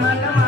ಮನಮ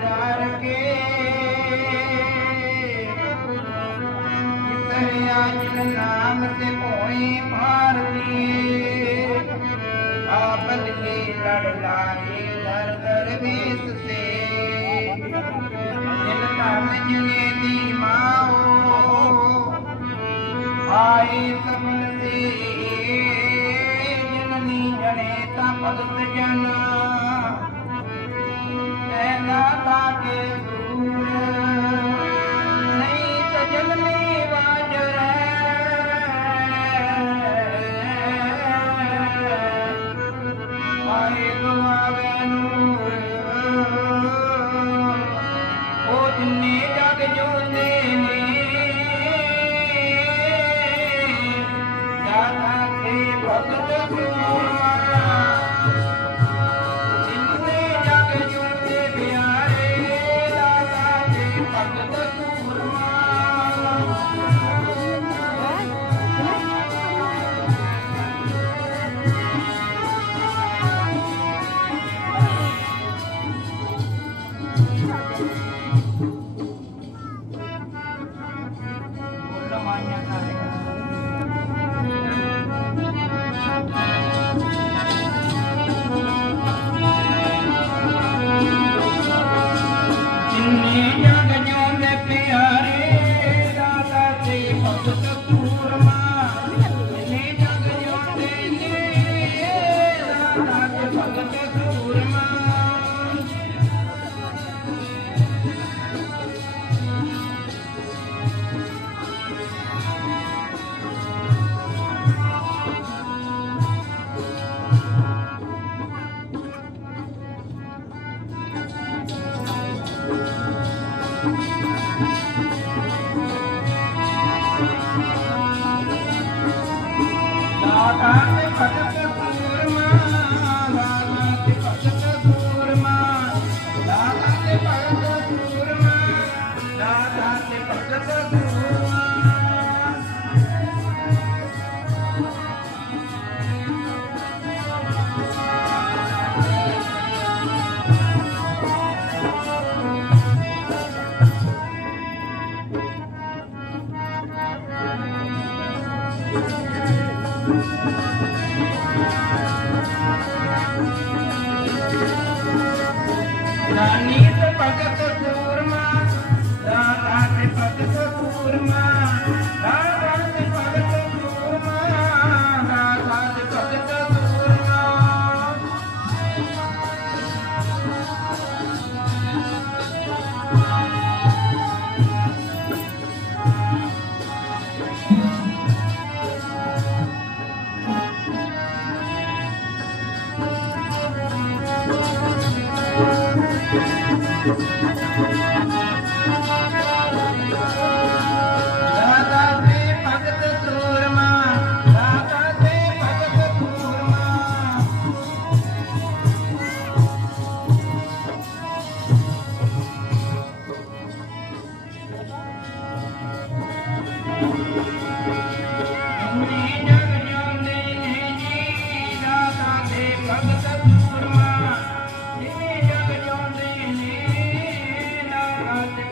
ਦਰ ਕੇ ਕਿਤਰਿਆ ਜਿਨ ਨਾਮ ਤੇ ਕੋਈ ਭਾਰਤੀ ਆਪਨ ਕੀ ਲੜ ਲਾਗੇ ਦਰ ਦਰ ਵੀਸ ਸੇ। ਜਿਨ ਨਾਮ ਜਿਨੇ ਦੀ ਮਾਂ Música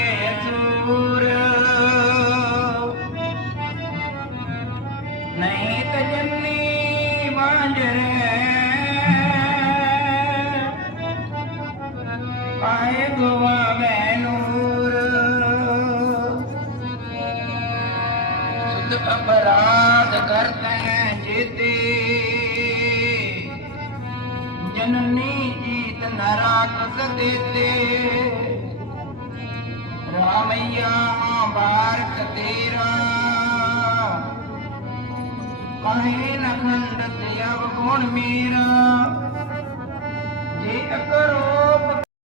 ਲਾਗੇ ਦੂਰ ਨਹੀਂ ਤਜੰਨੀ ਬਾਂਝਰੇ ਆਏ ਗਵਾ ਮੈਂ ਨੂਰ ਸੁਧ ਅਪਰਾਧ ਕਰਤੇ ਹੈ ਜੀਤੇ। ਜਨਨੀ ਜੀਤ ਨਰਾਕ ਦੇਤੇ ਹੋ ਮਈਆ ਹੋ ਬਾਰਕ ਤੇਰਾ। ਕਹੇ ਨਖੰਡ ਤੇ ਅਬ ਕੋਣ ਮੇਰਾ। ਜੇ ਕਰੋ